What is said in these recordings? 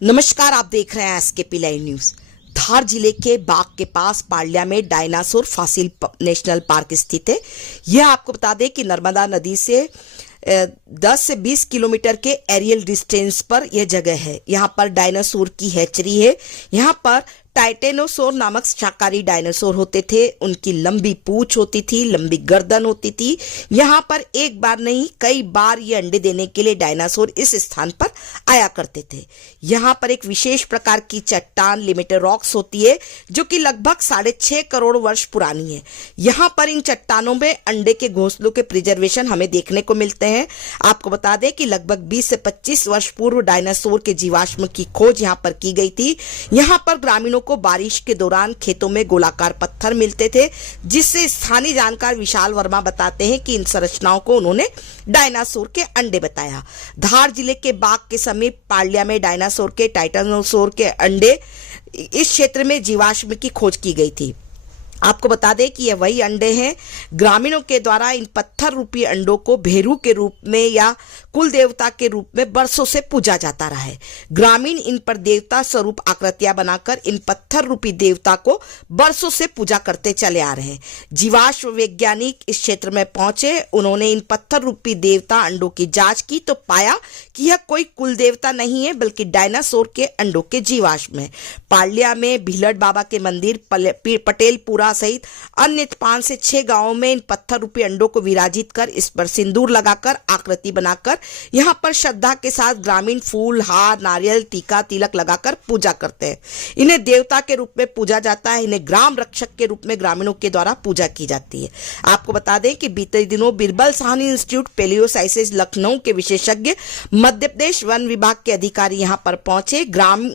नमस्कार, आप देख रहे हैं एसकेपी लाइव न्यूज। धार जिले के बाग के पास पाल्या में डायनासोर फॉसिल नेशनल पार्क स्थित है। यह आपको बता दें कि नर्मदा नदी से 10 से 20 किलोमीटर के एरियल डिस्टेंस पर यह जगह है। यहाँ पर डायनासोर की हैचरी है। यहाँ पर टाइटेनोसोर नामक शाकाहारी डायनासोर होते थे। उनकी लंबी पूंछ होती थी, लंबी गर्दन होती थी। यहाँ पर एक बार नहीं कई बार ये अंडे देने के लिए डायनासोर इस स्थान पर आया करते थे। यहाँ पर एक विशेष प्रकार की चट्टान लिमिटेड रॉक्स होती है जो कि लगभग 6.5 करोड़ वर्ष पुरानी है। यहाँ पर इन चट्टानों में अंडे के घोंसलों के प्रिजर्वेशन हमें देखने को मिलते हैं। आपको बता दें कि लगभग 20 से 25 वर्ष पूर्व डायनासोर के जीवाश्म की खोज यहाँ पर की गई थी। यहाँ पर ग्रामीणों को बारिश के दौरान खेतों में गोलाकार पत्थर मिलते थे, जिससे स्थानीय जानकार विशाल वर्मा बताते हैं कि इन संरचनाओं को उन्होंने डायनासोर के अंडे बताया। धार जिले के बाग के समीप पाल्या में डायनासोर के टाइटेनोसोर के अंडे इस क्षेत्र में जीवाश्म की खोज की गई थी। आपको बता दें कि यह वही अंडे हैं। ग्रामीणों के द्वारा इन पत्थर रूपी अंडों को भेरू के रूप में या कुल देवता के रूप में बरसों से पूजा जाता रहा है। ग्रामीण इन पर देवता स्वरूप आकृतियां बनाकर इन पत्थर रूपी देवता को बरसों से पूजा करते चले आ रहे हैं। जीवाश्म वैज्ञानिक इस क्षेत्र में पहुंचे। उन्होंने इन पत्थर रूपी देवता अंडों की जांच की तो पाया कि यह कोई कुल देवता नहीं है बल्कि डायनासोर के अंडों के जीवाश्म है। पाल्या में भीलड़ बाबा के मंदिर, पटेलपुरा सहित अन्य 5 से 6 गांवों में इन पत्थर रूपी अंडों को विराजित कर इस पर सिंदूर लगाकर आकृति बनाकर यहां पर श्रद्धा के साथ ग्रामीण फूल, हार, नारियल, टीका, तिलक लगाकर पूजा करते हैं। इन्हें देवता के रूप में पूजा जाता है। इन्हें ग्राम रक्षक के रूप में ग्रामीणों के द्वारा पूजा की जाती है। आपको बता दें कि बीते दिनों बिरबल साहनी इंस्टीट्यूट पेलियोसाइंसेज लखनऊ के विशेषज्ञ मध्य प्रदेश वन विभाग के अधिकारी यहां पर पहुंचे। ग्राम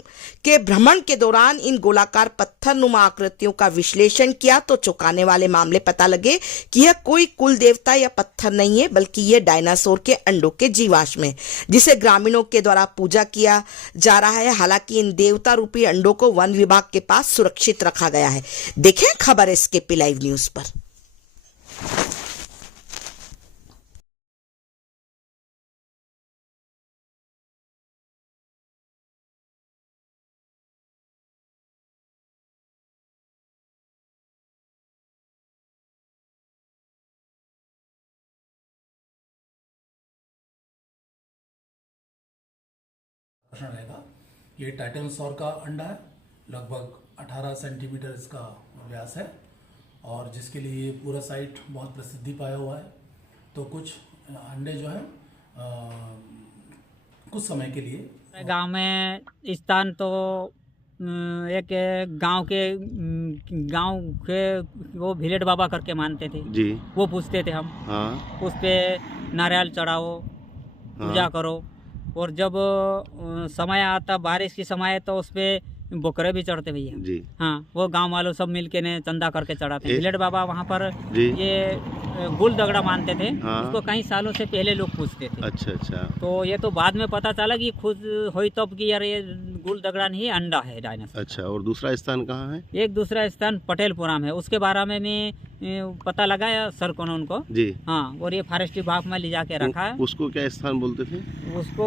के भ्रमण के दौरान इन गोलाकार पत्थर नुमा आकृतियों का विश्लेषण किया तो चौंकाने वाले मामले पता लगे कि यह कोई कुल देवता या पत्थर नहीं है बल्कि यह डायनासोर के अंडों के जीवाश्म है, जिसे ग्रामीणों के द्वारा पूजा किया जा रहा है। हालांकि इन देवता रूपी अंडों को वन विभाग के पास सुरक्षित रखा गया है। देखें खबर एसकेपी लाइव न्यूज पर। प्रश्न रहेगा। ये टाइटेनोसॉर का अंडा है, लगभग 18 सेंटीमीटर इसका व्यास है और जिसके लिए पूरा साइट बहुत प्रसिद्धि पाया हुआ है। तो कुछ अंडे जो है कुछ समय के लिए गांव में स्थान तो एक गांव के वो भिलेट बाबा करके मानते थे जी। वो पूछते थे हम। हाँ। उस पे नारियल चढ़ाओ, पूजा करो। और जब समय आता बारिश की समय तो उस पे बकरे भी चढ़ते भैया जी। हाँ, वो गांव वालों सब मिलके ने चंदा करके चढ़ाते हैं। भिलेट बाबा वहाँ पर जी। ये गुल दगड़ा मानते थे। हाँ। उसको कई सालों से पहले लोग पूछते थे। अच्छा अच्छा। तो ये तो बाद में पता चला कि खुद हुई तब कि यार ये गुल दगड़ा नहीं अंडा है डायनासोर। अच्छा, और दूसरा स्थान कहाँ है? एक दूसरा स्थान पटेलपुरा में है। उसके बारे में मैं पता लगाया सर को उनको जी। हाँ, और ये फॉरेस्ट विभाग में ले जाके रखा है। उसको क्या स्थान बोलते थे? उसको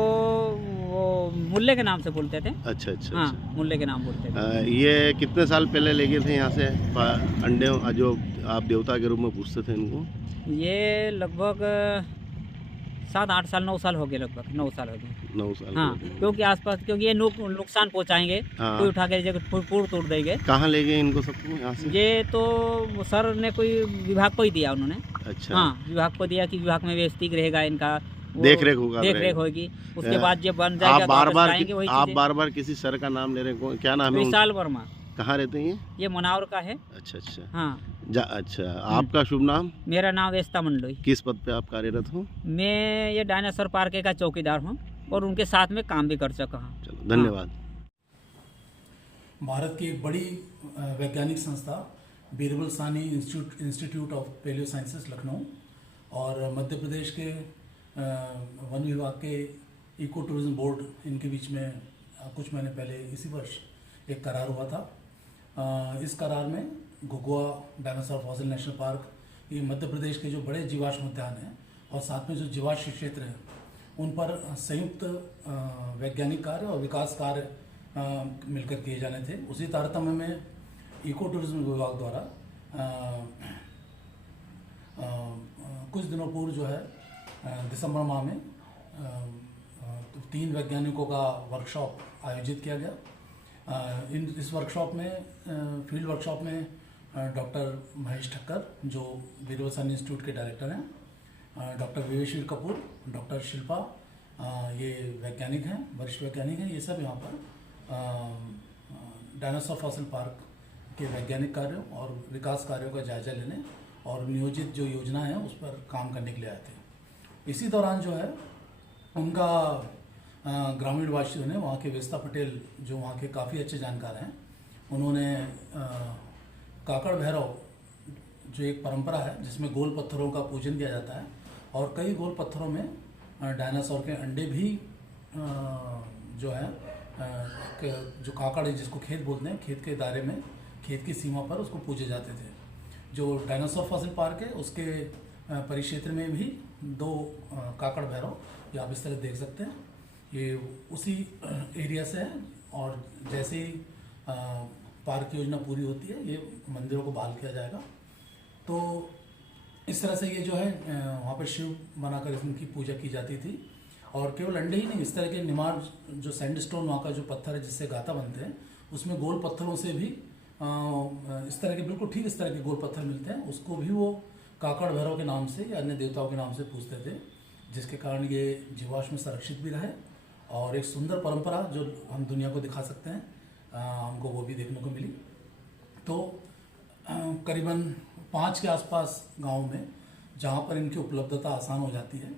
वो मुल्ले के नाम से बोलते थे। अच्छा अच्छा। हाँ, अच्छा। मुल्ले के नाम बोलते थे। ये कितने साल पहले ले गए थे यहाँ से अंडे, जो आप देवता के रूप में पूछते थे इनको? ये लगभग 7-8 साल 9 साल हो गए, लगभग 9 साल हो गए। 9 साल। हाँ, क्योंकि आसपास क्योंकि ये नुकसान पहुंचाएंगे। हाँ। कोई उठा के जगह पूर तोड़ देंगे। कहाँ ले गए इनको सबको यहाँ से? ये तो सर ने कोई विभाग को ही दिया उन्होंने। अच्छा। हाँ, विभाग को दिया कि विभाग में व्यवस्थित रहेगा इनका, देख रेख होगा। देख रेख होगी। उसके बाद जब बन जाएगा आप बार बार किसी सर का नाम ले रहे हैं, क्या नाम है? विशाल वर्मा। कहाँ रहते हैं ये मनावर का है। अच्छा अच्छा। हाँ। अच्छा, आपका शुभ नाम? मेरा नाम वेस्ता मंडलोई। किस पद पे आप कार्यरत हो? मैं ये डायनासोर पार्क का चौकीदार हूँ और उनके साथ में काम भी कर चुका हूँ। चलो, धन्यवाद। भारत की एक बड़ी वैज्ञानिक संस्था Birbal Sahni institute of paleo sciences Lucknow और मध्य प्रदेश के वन विभाग के इको टूरिज्म बोर्ड, इनके बीच में कुछ महीने पहले इसी वर्ष एक करार हुआ था। इस करार में घुघुआ डायनासोर फॉसिल नेशनल पार्क, ये मध्य प्रदेश के जो बड़े जीवाश्म उद्यान हैं और साथ में जो जीवाश्म क्षेत्र हैं उन पर संयुक्त वैज्ञानिक कार्य और विकास कार्य मिलकर किए जाने थे। उसी तारतम्य में इको टूरिज्म विभाग द्वारा कुछ दिनों पूर्व जो है दिसंबर माह में 3 वैज्ञानिकों का वर्कशॉप आयोजित किया गया। इस वर्कशॉप में फील्ड वर्कशॉप में डॉक्टर महेश ठक्कर जो बीरबल साहनी इंस्टीट्यूट के डायरेक्टर हैं, डॉक्टर विवेशवीर कपूर, डॉक्टर शिल्पा, ये वैज्ञानिक हैं, वरिष्ठ वैज्ञानिक हैं, ये सब यहाँ पर डायनासोर फॉसिल पार्क के वैज्ञानिक कार्यों और विकास कार्यों का जायजा लेने और नियोजित जो योजना है उस पर काम करने के लिए आए थे। इसी दौरान जो है उनका ग्रामीण वासियों ने, वहाँ के वेस्ता पटेल जो वहाँ के काफ़ी अच्छे जानकार हैं, उन्होंने काकड़ भैरव जो एक परंपरा है जिसमें गोल पत्थरों का पूजन किया जाता है और कई गोल पत्थरों में डायनासोर के अंडे भी जो है जो काकड़ है जिसको खेत बोलते हैं, खेत के दायरे में, खेत की सीमा पर उसको पूजे जाते थे। जो डायनासोर फॉसिल पार्क है उसके परिक्षेत्र में भी 2 काकड़ भैरव ये आप इस तरह देख सकते हैं, ये उसी एरिया से है और जैसे ही पार्क की योजना पूरी होती है ये मंदिरों को बहाल किया जाएगा। तो इस तरह से ये जो है वहाँ पर शिव बनाकर इनकी पूजा की जाती थी और केवल अंडे ही नहीं, इस तरह के निमार जो सैंडस्टोन वहाँ का जो पत्थर है जिससे गाता बनते हैं उसमें गोल पत्थरों से भी इस तरह के बिल्कुल ठीक इस तरह के गोल पत्थर मिलते हैं, उसको भी वो काकड़ भैरव के नाम से या अन्य देवताओं के नाम से पूजते थे, जिसके कारण ये जीवाश्म संरक्षित भी रहे और एक सुंदर परंपरा जो हम दुनिया को दिखा सकते हैं हमको वो भी देखने को मिली। तो करीबन 5 के आसपास गाँव में जहाँ पर इनकी उपलब्धता आसान हो जाती है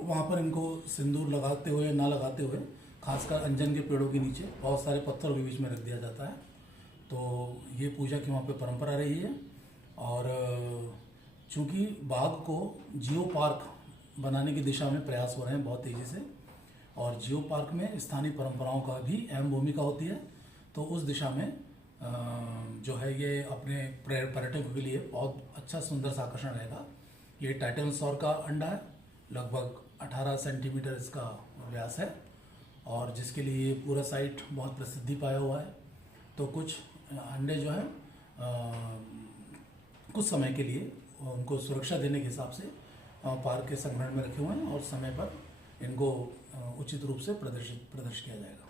वहाँ पर इनको सिंदूर लगाते हुए ना लगाते हुए, खासकर अंजन के पेड़ों के नीचे बहुत सारे पत्थरों के बीच में रख दिया जाता है। तो ये पूजा की वहाँ पे परंपरा रही है और चूँकि बाघ को जियो पार्क बनाने की दिशा में प्रयास हो रहे हैं बहुत तेज़ी से और जियो पार्क में स्थानीय परंपराओं का भी अहम भूमिका होती है, तो उस दिशा में जो है ये अपने पर्यटकों के लिए बहुत अच्छा सुंदर सा आकर्षण रहेगा। ये टाइटेनोसॉर का अंडा है, लगभग 18 सेंटीमीटर इसका व्यास है और जिसके लिए पूरा साइट बहुत प्रसिद्धि पाया हुआ है। तो कुछ अंडे जो है कुछ समय के लिए उनको सुरक्षा देने के हिसाब से पार्क के संग्रहण में रखे हुए हैं और समय पर इनको उचित रूप से प्रदर्शित किया जाएगा।